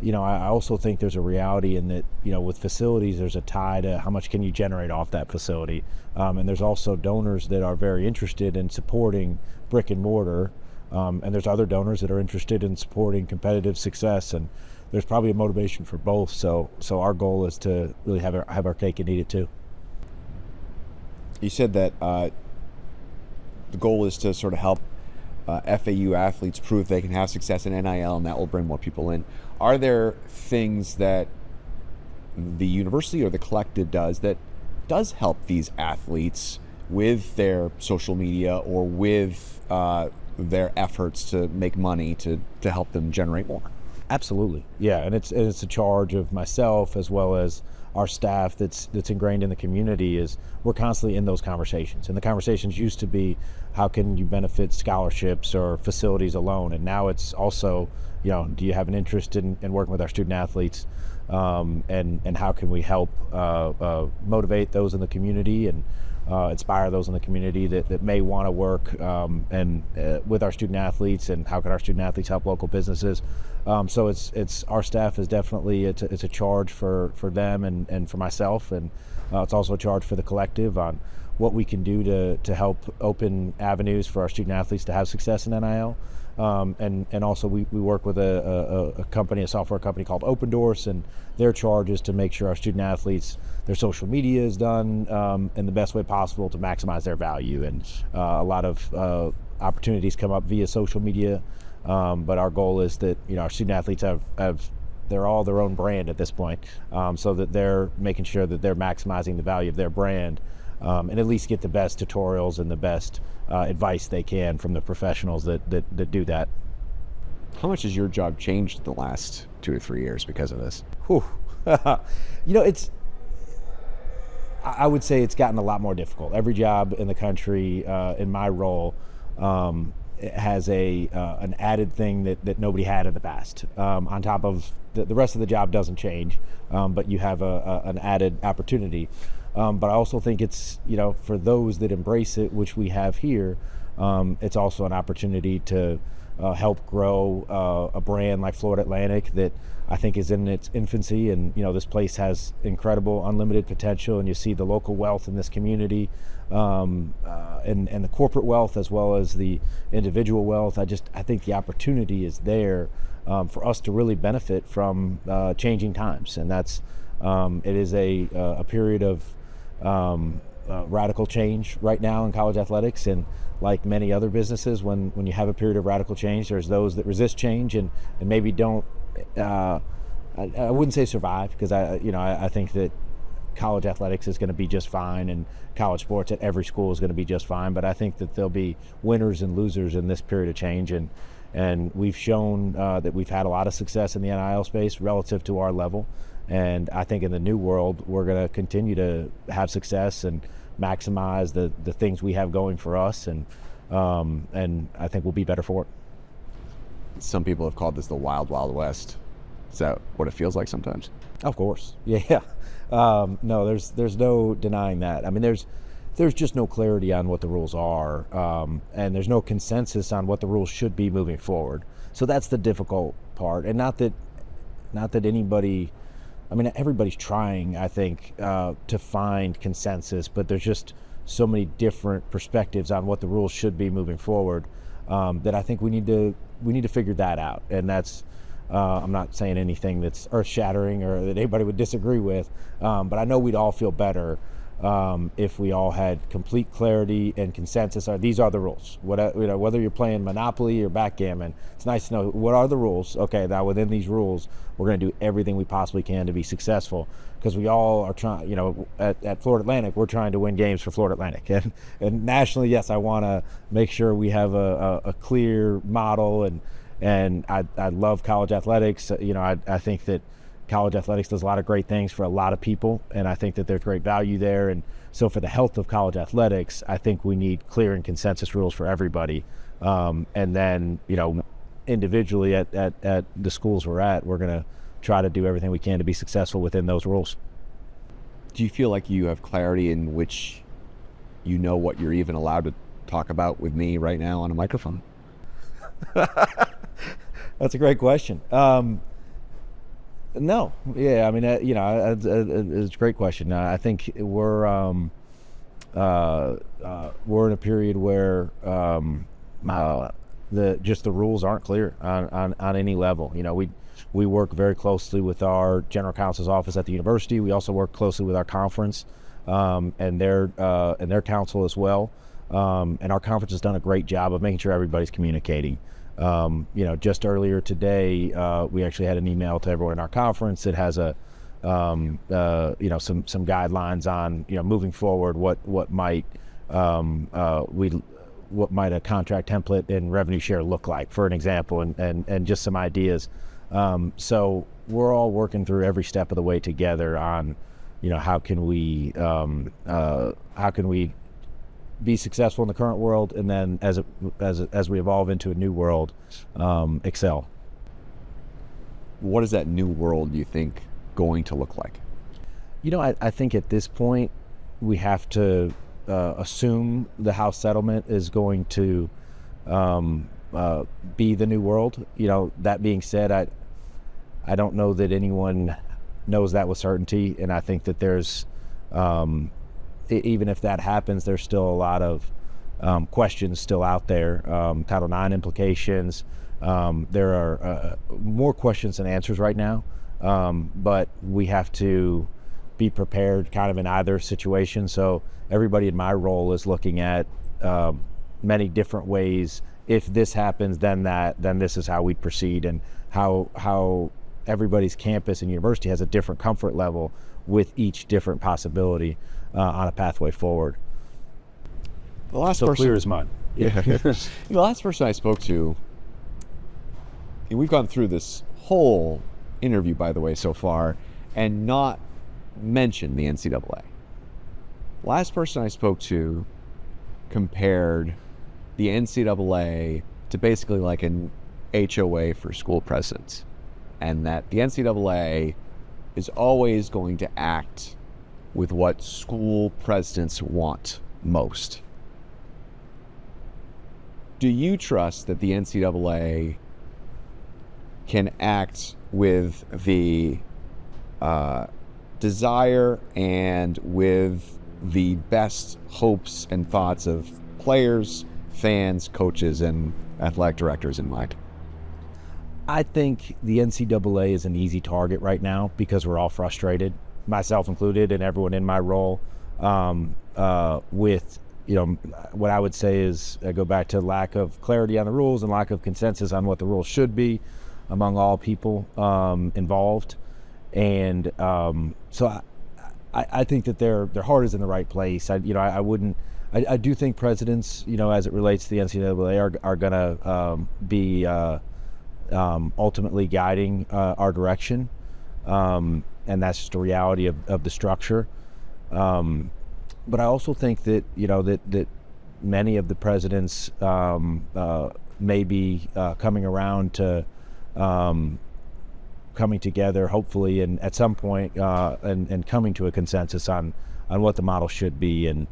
I also think there's a reality in that, with facilities, there's a tie to how much can you generate off that facility. And there's also donors that are very interested in supporting brick and mortar. And there's other donors that are interested in supporting competitive success, and there's probably a motivation for both. So our goal is to really have our cake and eat it too. You said that the goal is to sort of help FAU athletes prove they can have success in NIL, and that will bring more people in. Are there things that the university or the collective does help these athletes with their social media or with their efforts to make money to help them generate more? Absolutely, yeah, and it's a charge of myself as well as our staff that's ingrained in the community. Is we're constantly in those conversations, and the conversations used to be how can you benefit scholarships or facilities alone, and now it's also, do you have an interest in working with our student athletes, and how can we help motivate those in the community and inspire those in the community that may want to work with our student athletes, and how can our student athletes help local businesses. So it's our staff is definitely it's a charge for them and for myself, and it's also a charge for the collective on what we can do to help open avenues for our student athletes to have success in NIL. And also we work with a software company called Open Doors, and their charge is to make sure our student athletes, their social media is done in the best way possible to maximize their value. And a lot of opportunities come up via social media, but our goal is that our student athletes they're all their own brand at this point, so that they're making sure that they're maximizing the value of their brand, and at least get the best tutorials and the best advice they can from the professionals that do that. How much has your job changed in the last 2 or 3 years because of this? Whew. I would say it's gotten a lot more difficult. Every job in the country, in my role, has an added thing that nobody had in the past. On top of the rest of the job doesn't change, but you have an added opportunity. But I also think it's, for those that embrace it, which we have here, it's also an opportunity to help grow a brand like Florida Atlantic that I think is in its infancy. And, this place has incredible unlimited potential, and you see the local wealth in this community, and the corporate wealth as well as the individual wealth. I think the opportunity is there for us to really benefit from changing times. And that's it is a period of radical change right now in college athletics, and like many other businesses, when you have a period of radical change, there's those that resist change and maybe don't. I wouldn't say survive, because I think that college athletics is going to be just fine, and college sports at every school is going to be just fine. But I think that there'll be winners and losers in this period of change, and we've shown that we've had a lot of success in the NIL space relative to our level. And I think in the new world, we're going to continue to have success and maximize the things we have going for us, and I think we'll be better for it. Some people have called this the Wild Wild West. Is that what it feels like sometimes? Of course, yeah. No, there's no denying that. I mean, there's just no clarity on what the rules are, and there's no consensus on what the rules should be moving forward. So that's the difficult part, and not that anybody. I mean, everybody's trying, I think, to find consensus, but there's just so many different perspectives on what the rules should be moving forward, that I think we need to figure that out. And that's I'm not saying anything that's earth-shattering or that anybody would disagree with, but I know we'd all feel better if we all had complete clarity and consensus. These are the rules. Whether you're playing Monopoly or backgammon, it's nice to know what are the rules. Okay, now within these rules, we're going to do everything we possibly can to be successful, because we all are trying. At Florida Atlantic, we're trying to win games for Florida Atlantic, and nationally, yes, I want to make sure we have a clear model, and I love college athletics. I think that college athletics does a lot of great things for a lot of people, and I think that there's great value there. And so for the health of college athletics, I think we need clear and consensus rules for everybody. And then, individually at the schools we're at, we're going to try to do everything we can to be successful within those rules. Do you feel like you have clarity in which what you're even allowed to talk about with me right now on a microphone? That's a great question. No, yeah, I mean, it's a great question. I think we're in a period where the rules aren't clear on any level. We work very closely with our general counsel's office at the university. We also work closely with our conference and their council as well. And our conference has done a great job of making sure everybody's communicating. Just earlier today, we actually had an email to everyone in our conference that has some guidelines on moving forward, what might a contract template and revenue share look like, for an example, and just some ideas. So we're all working through every step of the way together on, how can we be successful in the current world, and then as we evolve into a new world, excel. What is that new world you think going to look like? I think at this point we have to assume the House settlement is going to be the new world. That being said, I don't know that anyone knows that with certainty, and I think that there's even if that happens, there's still a lot of questions still out there. Title IX implications. There are more questions than answers right now, but we have to be prepared kind of in either situation. So everybody in my role is looking at many different ways. If this happens, then this is how we'd proceed, and how everybody's campus and university has a different comfort level with each different possibility on a pathway forward. The last so person, clear as mud. Yeah. The last person I spoke to, and we've gone through this whole interview, by the way, so far, and not mentioned the NCAA. Last person I spoke to compared the NCAA to basically like an HOA for school presidents, and that the NCAA is always going to act with what school presidents want most. Do you trust that the NCAA can act with the desire and with the best hopes and thoughts of players, fans, coaches, and athletic directors in mind? I think the NCAA is an easy target right now because we're all frustrated, myself included, and everyone in my role, with what I would say is I go back to lack of clarity on the rules and lack of consensus on what the rules should be among all people involved. And so I think that their heart is in the right place. I do think presidents, as it relates to the NCAA, are going to be ultimately guiding our direction, and that's just a reality of the structure. But I also think that that many of the presidents may be coming around to coming together, hopefully, and at some point, and coming to a consensus on what the model should be. And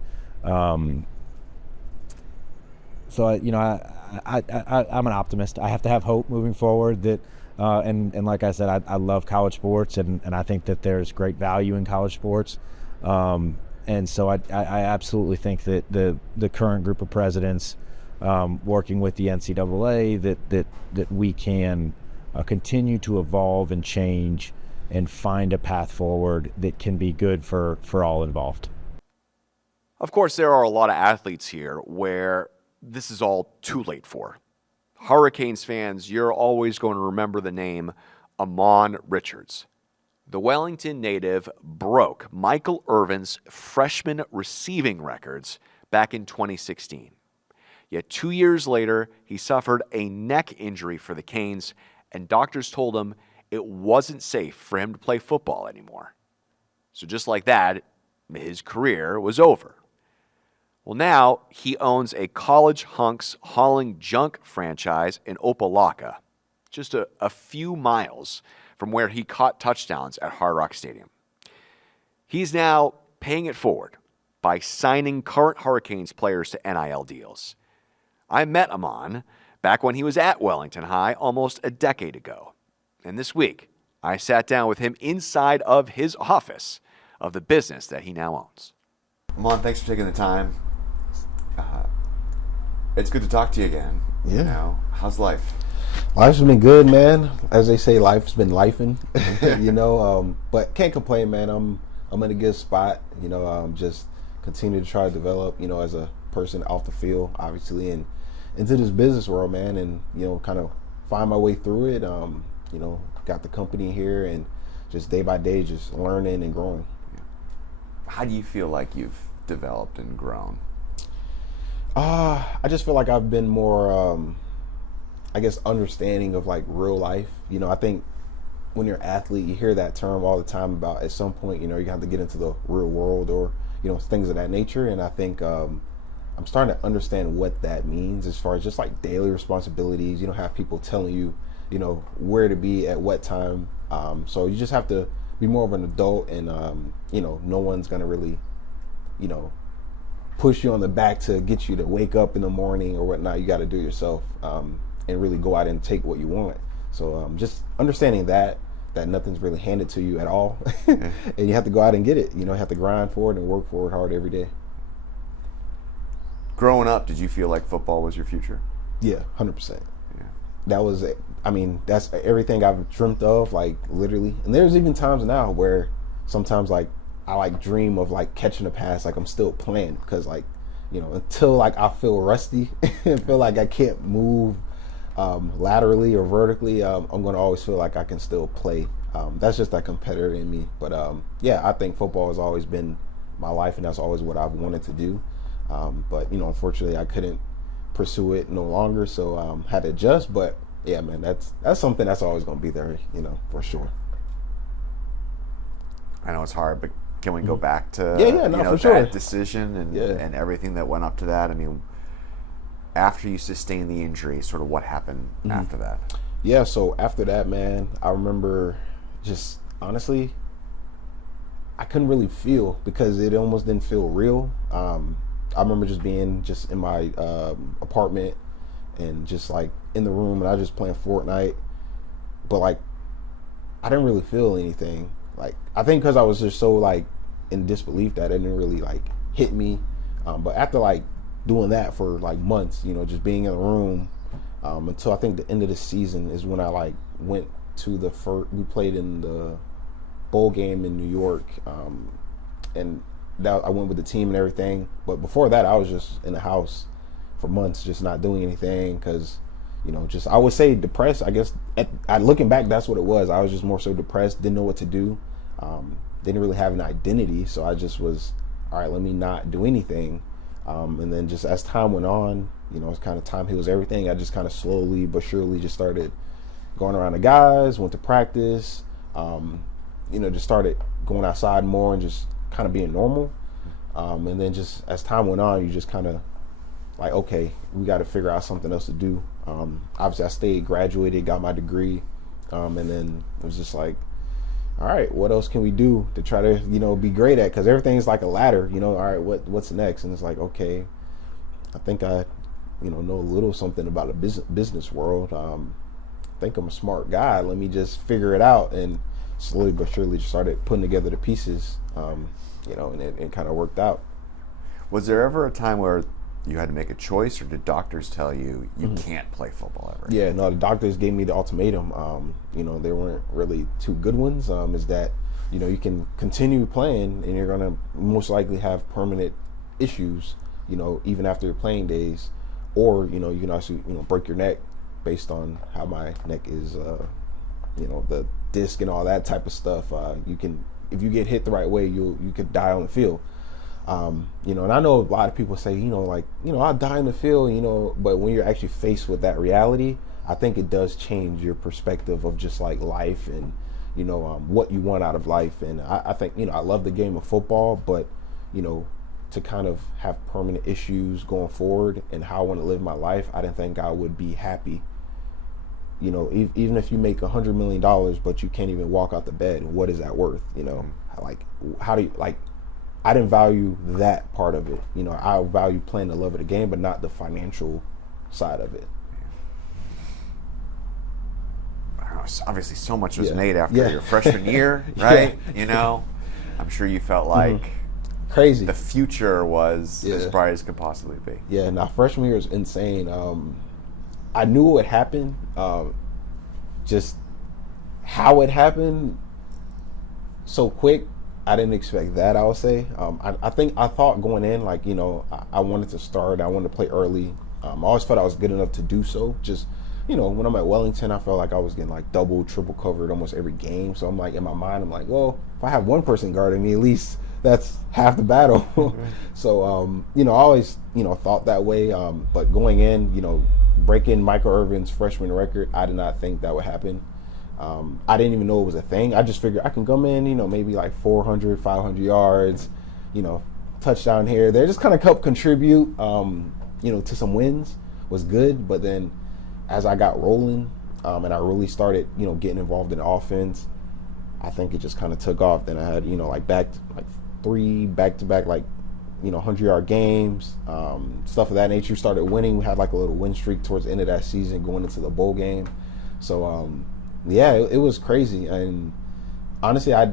so I'm an optimist. I have to have hope moving forward that, and like I said, I love college sports, and I think that there's great value in college sports. And so I absolutely think that the current group of presidents, working with the NCAA, that we can continue to evolve and change and find a path forward that can be good for all involved. Of course, there are a lot of athletes here where this is all too late for. Hurricanes fans, you're always going to remember the name Ahmmon Richards. The Wellington native broke Michael Irvin's freshman receiving records back in 2016. Yet 2 years later, he suffered a neck injury for the Canes, and doctors told him it wasn't safe for him to play football anymore. So just like that, his career was over. Well, now he owns a college hunks hauling junk franchise in Opelika, just a few miles from where he caught touchdowns at Hard Rock Stadium. He's now paying it forward by signing current Hurricanes players to NIL deals. I met Ahmmon back when he was at Wellington High almost a decade ago. And this week, I sat down with him inside of his office of the business that he now owns. Ahmmon, thanks for taking the time. It's good to talk to you again. Yeah. How's life? Life's been good, man. As they say, life's been lifing. But can't complain, man. I'm in a good spot. Just continue to try to develop, as a person off the field, obviously, and into this business world, man, and kind of find my way through it. Got the company here, and just day by day, just learning and growing. How do you feel like you've developed and grown? I just feel like I've been more I guess, understanding of like real life. I think when you're an athlete, you hear that term all the time about at some point, you have to get into the real world or, things of that nature. And I think I'm starting to understand what that means as far as just like daily responsibilities. Have people telling you, where to be at what time. So you just have to be more of an adult, and no one's gonna really, push you on the back to get you to wake up in the morning or whatnot. You got to do yourself, and really go out and take what you want. So just understanding that nothing's really handed to you at all, and you have to go out and get it. You have to grind for it and work for it hard every day. Growing up, did you feel like football was your future? Yeah, 100%. Yeah, that was. That's everything I've dreamt of, like literally. And there's even times now where sometimes like I like dream of like catching a pass, like I'm still playing, because like until like I feel rusty and feel like I can't move laterally or vertically, I'm gonna always feel like I can still play. That's just that competitor in me. But yeah, I think football has always been my life, and that's always what I've wanted to do. But unfortunately, I couldn't pursue it no longer, so had to adjust. But yeah, man, that's something that's always gonna be there, for sure. I know it's hard, but can we go back to for sure. that decision and everything that went up to that? I mean, after you sustained the injury, sort of what happened after that? Yeah, so after that, man, I remember just honestly, I couldn't really feel, because it almost didn't feel real. I remember just being just in my apartment and just like in the room, and I was just playing Fortnite, but like I didn't really feel anything. Like I think because I was just so like in disbelief that it didn't really like hit me. But after like doing that for like months, just being in the room until I think the end of the season is when I like went to the first. We played in the bowl game in New York, and that I went with the team and everything. But before that, I was just in the house for months, just not doing anything, because just I would say depressed. I guess looking back, that's what it was. I was just more so depressed, didn't know what to do, didn't really have an identity. So I just was, all right, let me not do anything. And then just as time went on, it's kind of time heals everything. I just kind of slowly but surely just started going around the guys, went to practice, just started going outside more and just kind of being normal. And then just as time went on, you just kind of like, okay, we got to figure out something else to do. Obviously I stayed, graduated, got my degree. And then it was just like, all right, what else can we do to try to, be great at? Because everything's like a ladder, all right, what's next? And it's like, okay, I think I, know a little something about the business world. I think I'm a smart guy. Let me just figure it out. And slowly but surely just started putting together the pieces, and it kind of worked out. Was there ever a time where you had to make a choice, or did doctors tell you can't play football ever? Yeah, no, the doctors gave me the ultimatum. They weren't really two good ones. Is that, you can continue playing and you're going to most likely have permanent issues, even after your playing days. Or, you can also, break your neck based on how my neck is, the disc and all that type of stuff. If you get hit the right way, you could die on the field. And I know a lot of people say, I'll die in the field, but when you're actually faced with that reality, I think it does change your perspective of just like life and, what you want out of life. And I think, I love the game of football, but, to kind of have permanent issues going forward and how I want to live my life, I didn't think I would be happy. Even if you make $100 million, but you can't even walk out the bed, what is that worth? Like, how do you, like, I didn't value that part of it. I value playing the love of the game, but not the financial side of it. Obviously, so much was made after your freshman year, right? I'm sure you felt like crazy. The future was as bright as it could possibly be. Yeah, now freshman year is insane. I knew it would happen. Just how it happened so quick, I didn't expect that, I would say. I thought going in, like, I wanted to start. I wanted to play early. I always felt I was good enough to do so. Just, when I'm at Wellington, I felt like I was getting like double, triple covered almost every game. So I'm like, in my mind, I'm like, well, if I have one person guarding me, at least that's half the battle. So, I always, thought that way. But going in, breaking Michael Irvin's freshman record, I did not think that would happen. I didn't even know it was a thing. I just figured I can come in, maybe like 400, 500 yards, touchdown here. They just kind of helped contribute, to some wins was good. But then as I got rolling and I really started, getting involved in the offense, I think it just kind of took off. Then I had, three back-to-back, 100-yard games, stuff of that nature. Started winning. We had like a little win streak towards the end of that season going into the bowl game. So, it was crazy. And honestly, I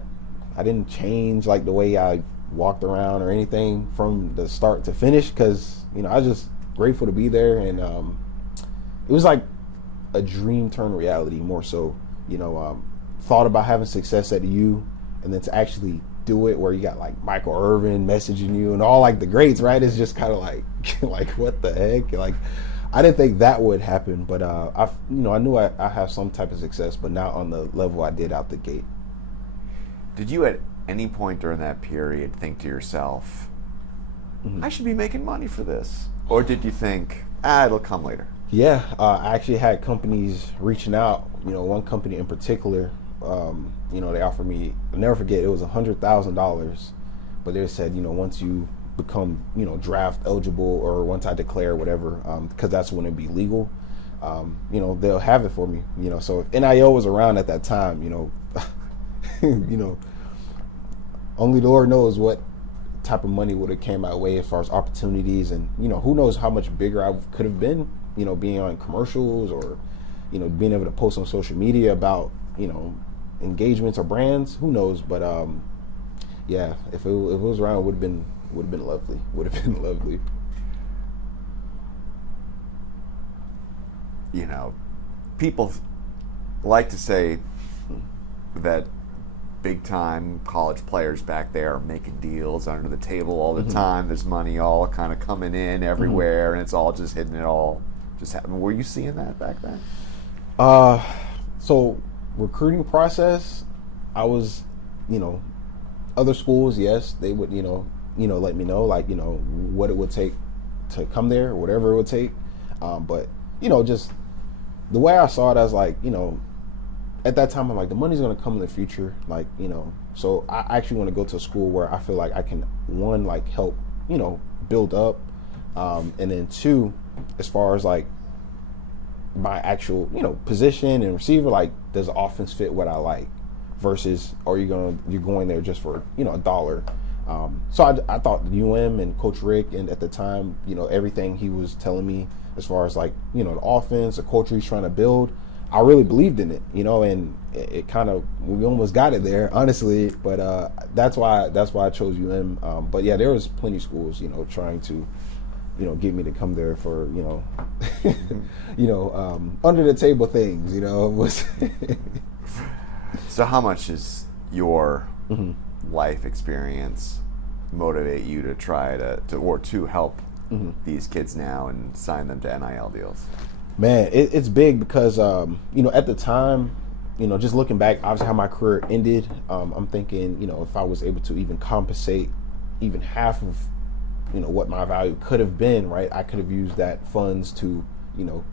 didn't change like the way I walked around or anything from the start to finish because, I was just grateful to be there. And it was like a dream turned reality more so, thought about having success at the U and then to actually do it where you got like Michael Irvin messaging you and all like the greats, right? It's just kind of like, like what the heck? Like, I didn't think that would happen, but I knew I have some type of success, but not on the level I did out the gate. Did you at any point during that period think to yourself, I should be making money for this? Or did you think, it'll come later? Yeah, I actually had companies reaching out, one company in particular, they offered me, I'll never forget, it was $100,000, but they said, once you become, draft eligible or once I declare whatever, because that's when it'd be legal, they'll have it for me, so if NIL was around at that time, only the Lord knows what type of money would have came my way as far as opportunities and, who knows how much bigger I could have been, being on commercials or, being able to post on social media about, engagements or brands, who knows? But if it was around, it would have been lovely. Would have been lovely. People like to say that big time college players back there are making deals under the table all the time. There's money all kind of coming in everywhere, and it's all just hitting it all. Just happening. Were you seeing that back then? So recruiting process, I was, other schools, yes, they would, let me know, like, what it would take to come there, or whatever it would take. But, just the way I saw it as like, at that time, I'm like, the money's going to come in the future. Like, so I actually want to go to a school where I feel like I can, one, like help, build up. And then two, as far as like my actual, position and receiver, like, does the offense fit what I like versus, are you're going there just for, a dollar. So I thought UM and Coach Rick, and at the time, everything he was telling me as far as like, the offense, the culture he's trying to build, I really believed in it, and it kind of, we almost got it there, honestly, but that's why I chose UM. But yeah, there was plenty of schools, trying to, get me to come there for, under the table things, was. So how much is your life experience motivate you to try to help these kids now and sign them to NIL deals? Man, it's big because, at the time, just looking back, obviously how my career ended, I'm thinking, if I was able to even compensate even half of, what my value could have been, right? I could have used that funds to,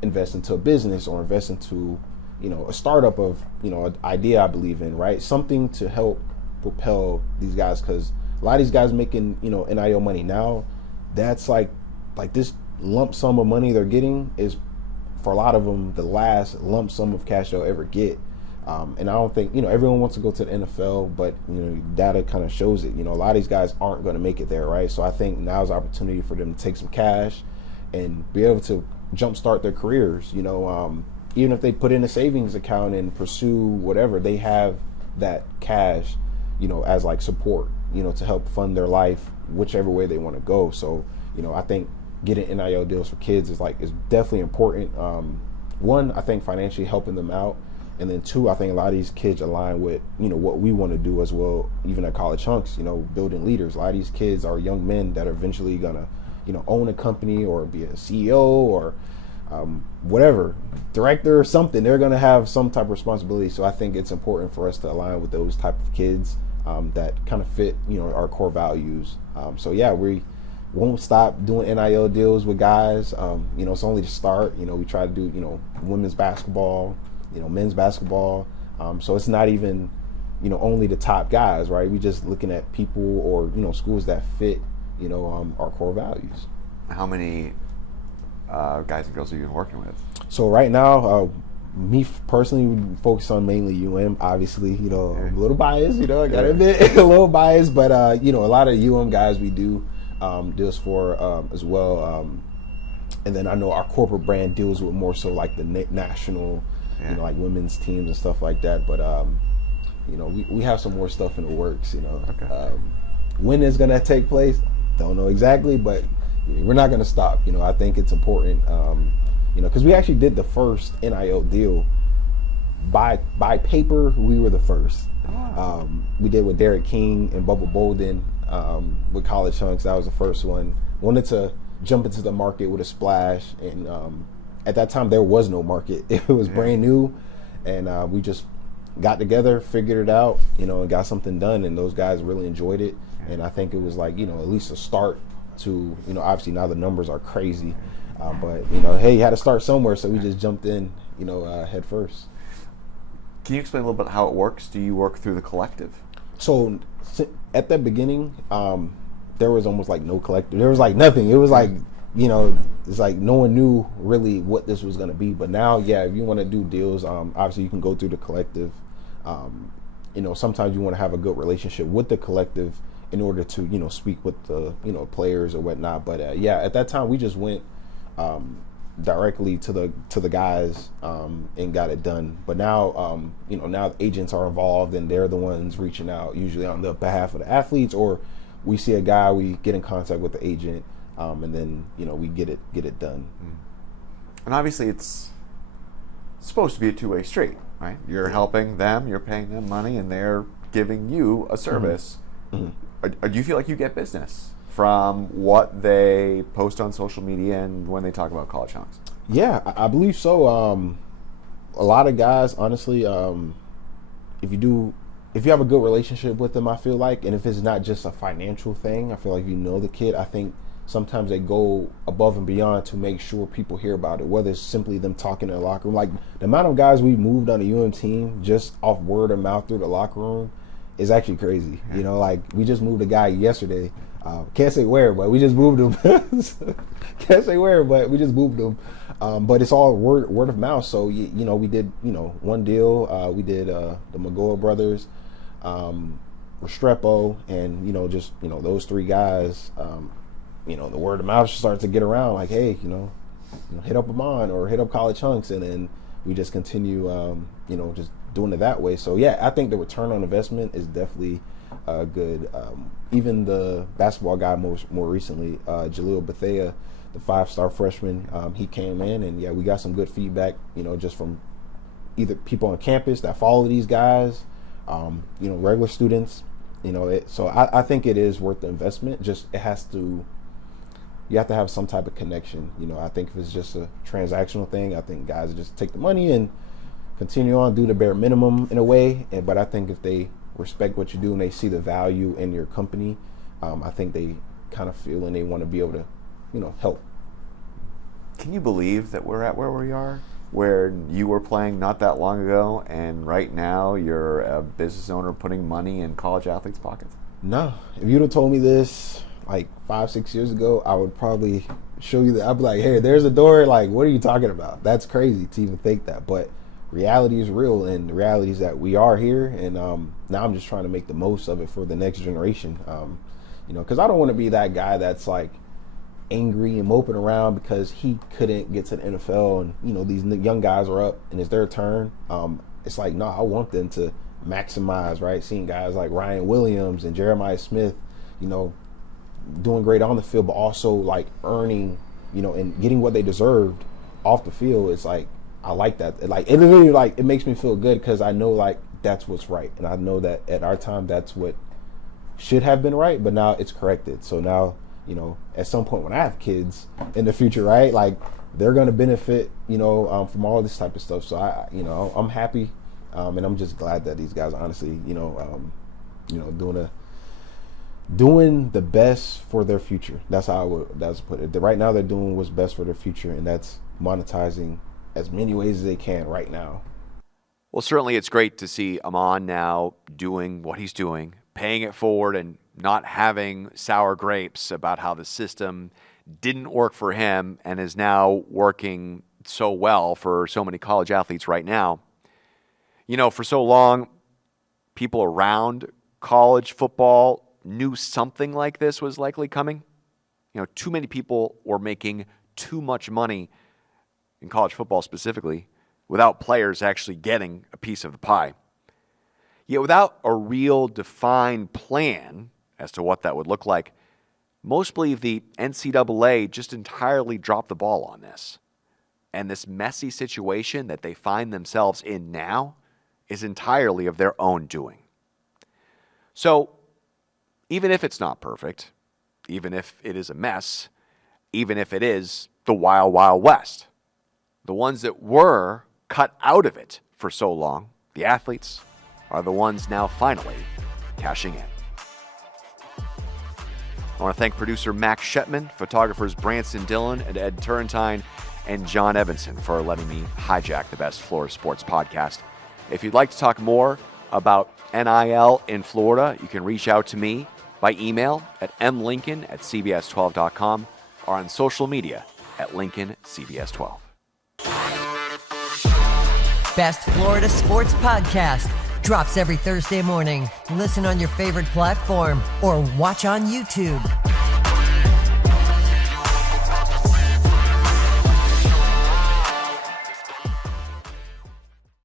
invest into a business or invest into, a startup of, an idea I believe in, right? Something to help propel these guys, because a lot of these guys making, NIL money now, that's like this lump sum of money they're getting is, for a lot of them, the last lump sum of cash they'll ever get. And I don't think, everyone wants to go to the NFL, but, data kind of shows it. A lot of these guys aren't going to make it there, right? So I think now's the opportunity for them to take some cash and be able to jumpstart their careers. Even if they put in a savings account and pursue whatever, they have that cash, as like support, to help fund their life, whichever way they want to go. So, I think getting NIL deals for kids is definitely important. One, I think financially helping them out. And then two, I think a lot of these kids align with, what we want to do as well, even at College Hunks, building leaders. A lot of these kids are young men that are eventually going to, own a company or be a CEO or whatever, director or something. They're going to have some type of responsibility. So I think it's important for us to align with those type of kids that kind of fit, our core values. So yeah, we won't stop doing NIL deals with guys. It's only the start. We try to do, women's basketball, men's basketball. So it's not even, only the top guys, right? We just looking at people or, schools that fit, our core values. How many guys and girls have you been working with? So right now, me personally focus on mainly obviously, I'm a little biased, I gotta admit, a little biased, but a lot of guys we do deals for as well. And then I know our corporate brand deals with more so like the national, like women's teams and stuff like that. But we have some more stuff in the works. Okay. When it's gonna take place, don't know exactly, but we're not gonna stop. I think it's important. Because we actually did the first NIL deal by paper. We were the first. We did with Derek King and Bubba Bolden with College Chunks. That was the first one. Wanted to jump into the market with a splash, and at that time there was no market. It was brand new, and we just got together, figured it out, and got something done. And those guys really enjoyed it, and I think it was like at least a start to obviously now the numbers are crazy. But hey, you had to start somewhere, so we just jumped in, head first. Can you explain a little bit how it works? Do you work through the collective? So at the beginning, there was almost like no collective. There was like nothing. It was like, it's like no one knew really what this was going to be. But now, if you want to do deals, obviously you can go through the collective. Sometimes you want to have a good relationship with the collective in order to, speak with the, players or whatnot. But at that time we just went directly to the guys and got it done. But now now the agents are involved, and they're the ones reaching out usually on the behalf of the athletes, or we see a guy, we get in contact with the agent, and then we get it done. And obviously it's supposed to be a two-way street, right? You're helping them, you're paying them money, and they're giving you a service. Do you feel like you get business from what they post on social media and when they talk about College Chunks? Yeah, I believe so. A lot of guys, honestly, if you have a good relationship with them, I feel like, and if it's not just a financial thing, I feel like the kid, I think sometimes they go above and beyond to make sure people hear about it, whether it's simply them talking in the locker room. Like the amount of guys we've moved on the team just off word of mouth through the locker room is actually crazy. Like we just moved a guy yesterday. Can't say where, but we just moved him. Can't say where, but we just moved him. But it's all word of mouth. So we did one deal. We did the Magoa brothers, Restrepo, and just those three guys. The word of mouth starts to get around. Like, hey, hit up Ahmmon or hit up College Chunks, and then we just continue, just doing it that way. So I think the return on investment is definitely good. Even the basketball guy more recently, Jaleel Bethea, the 5-star freshman, he came in, and we got some good feedback, just from either people on campus that follow these guys, regular students, so I think it is worth the investment. Just you have to have some type of connection. I think if it's just a transactional thing, I think guys just take the money and continue on, do the bare minimum in a way. But I think if they respect what you do and they see the value in your company, I think they kind of feel and they want to be able to, help. Can you believe that we're at where we are, where you were playing not that long ago, and right now you're a business owner putting money in college athletes' pockets? No. If you'd have told me this like 5-6 years ago, I would probably show you that. I'd be like, hey, there's a door. Like, what are you talking about? That's crazy to even think that. But reality is real, and the reality is that we are here, and now I'm just trying to make the most of it for the next generation. Because I don't want to be that guy that's like angry and moping around because he couldn't get to the NFL, and these young guys are up and it's their turn. It's like, no, I want them to maximize, right? Seeing guys like Ryan Williams and Jeremiah Smith, doing great on the field, but also like earning, and getting what they deserved off the field. It's like, I like that. It really, it makes me feel good because I know like that's what's right, and I know that at our time that's what should have been right, but now it's corrected. So now, at some point when I have kids in the future, right, like they're going to benefit, from all this type of stuff. So I'm happy, and I'm just glad that these guys honestly, doing the best for their future. That's how I would put it. Right now they're doing what's best for their future, and that's monetizing as many ways as they can right now. Well, certainly it's great to see Ahmmon now doing what he's doing, paying it forward and not having sour grapes about how the system didn't work for him and is now working so well for so many college athletes right now. For so long, people around college football knew something like this was likely coming. Too many people were making too much money in college football specifically without players actually getting a piece of the pie. Yet without a real defined plan as to what that would look like, most believe the NCAA just entirely dropped the ball on this. And this messy situation that they find themselves in now is entirely of their own doing. So, even if it's not perfect, even if it is a mess, even if it is the wild, wild west, the ones that were cut out of it for so long, the athletes, are the ones now finally cashing in. I want to thank producer Max Shetman, photographers Branson Dillon and Ed Turrentine, and John Evanson for letting me hijack the Best Florida Sports podcast. If you'd like to talk more about NIL in Florida, you can reach out to me by email at mlincoln@cbs12.com or on social media at LincolnCBS12. Best Florida Sports Podcast drops every Thursday morning. Listen on your favorite platform or watch on YouTube.